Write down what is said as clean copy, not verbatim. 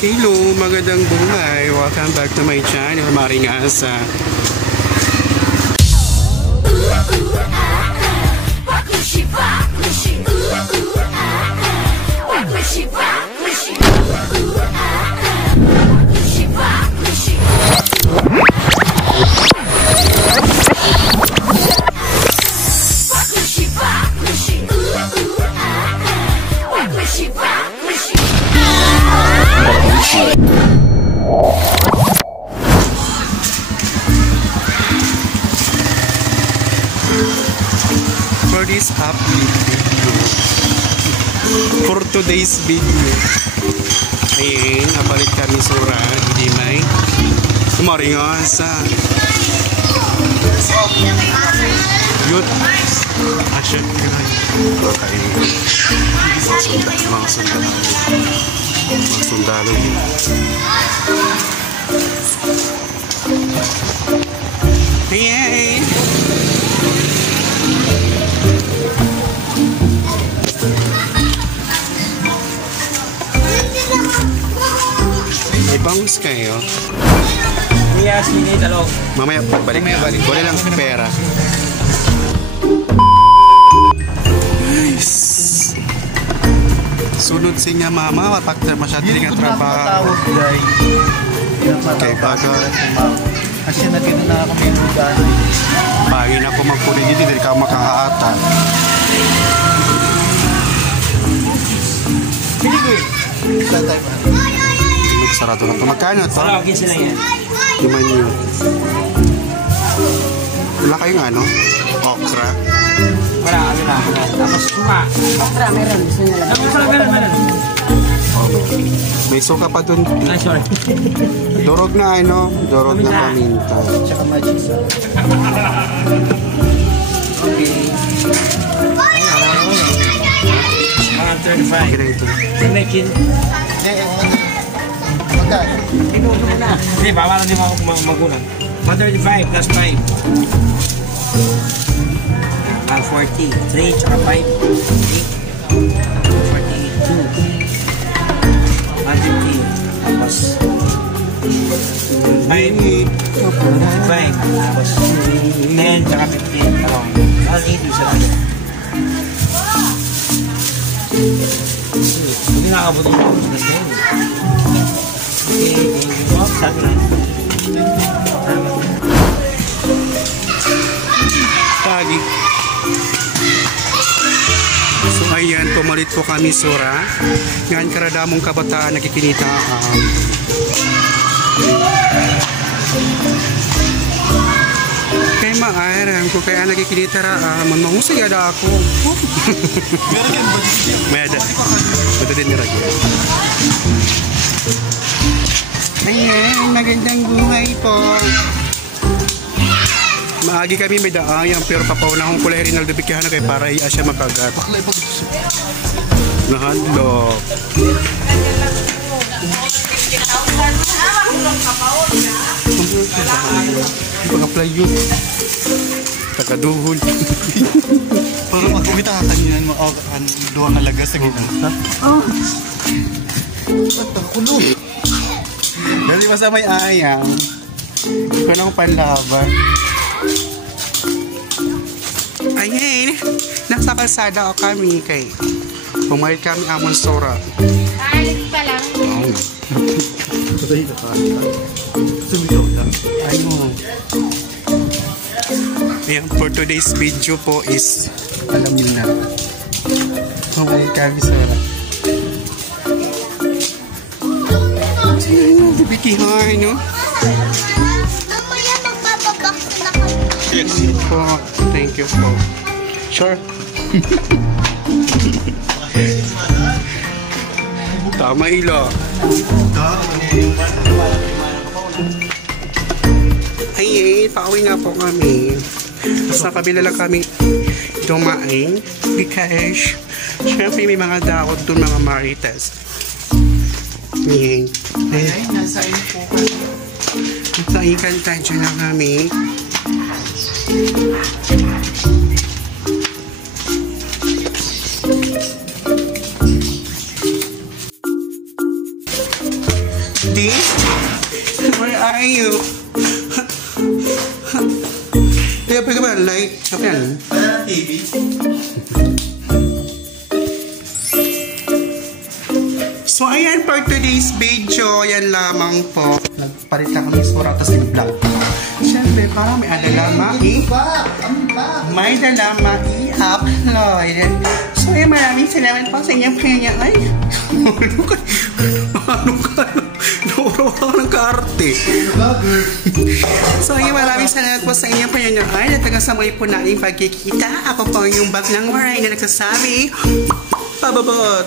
Hello, magandang buhay. Welcome back to my channel, Maring Asa. For this update video, for today's video, ayun, nabalik kami sura, hindi may kumaringasa. Yun, asya, mga sundalo yun. Ayun. May bangus kayo. Yes, ini talong. Mamaya balik. Boleh lang pera. Guys. Sunod siya mama, watak masyado nga trabaho. Okay, bago. Kasi nagkita na ako may lugar. Pagin ako magpuli dito, hindi ka makahaatan. Pili ko eh. Saan tayo ba? Sarado na ito. Magkano ito? Sarap, kinsi lang yan. Liman yun. Wala kayong ano? Okra? Wala, ano lang. Tapos suka. Okra, meron. Gusto nyo lang. Meron. May suka pa dun. Ay, sorry. Durog na ano? Durog na paminta. Tsaka magic sa. Okay. Ayun, 35. Kira ito. Mekin. Hindi, bawal din ako magulang. 135 plus 5. 140. 3 tsaka 5. 42. 150. Tapos 5. 5. Tapos 10 tsaka 15. Talong. Saan 8 yung sarap. Hindi nakakabutin ako sa ganyan. Okay, thank you. Sabi lang. Tagi. So ayan, pumalit po kami sura. Ngayon karadamong kabataan nakikinita. Kaya maaram ko kaya nakikinita manmahusay ada ako. May ada. Betul din niragyan. Ayan, magandang buhay po. Maagi kami may daayang pero papaunahong kulay Rinaldo Bikihan kay para iya siya makagat. Nahadlok. Pag-apply yun. Tagaduhol. Para magkumita ka kanina mo duwang alaga sa gitna. Oh. Ba't kulong? Dali pa sa may ayang. Ito lang panlaban. Ayun. Nasa kalsada o kami kay pumalit kami amon sora. Aalis pa lang. Oh. Patay na ka. Sumiyaw lang. Ayun. Ayan, for today's video po is alam niyo na. Pumalit kami sora. Bikihan, no? Mamaya magbababox na kami. Yes po. Thank you po. Sure. Tama ilo. Ay, pauwi nga po kami. Sa kabila lang kami dumain because syempre may mga daot doon, mga maritas. Ayan. Ay, nasa iyo po kami. Sa ikan-tansya na kami. Di? Where are you? Kaya pa ba? Light? Apa yan? TV. So, ayan for today's video. Yan lamang po. Nagpalit lang kami sura, tapos nag-vlog po. Siyempre, parang may adalama may dalama i-upload. So, ayan, maraming salamat po sa inyong kanya. Ay, ano ka? Nauraw ka ng kaarte. So, ayan, maraming salamat po sa inyong kanya. Ay, nataga sa muli po natin pagkikita. Ako po yung bag ng Waray na nagsasabi, pababot!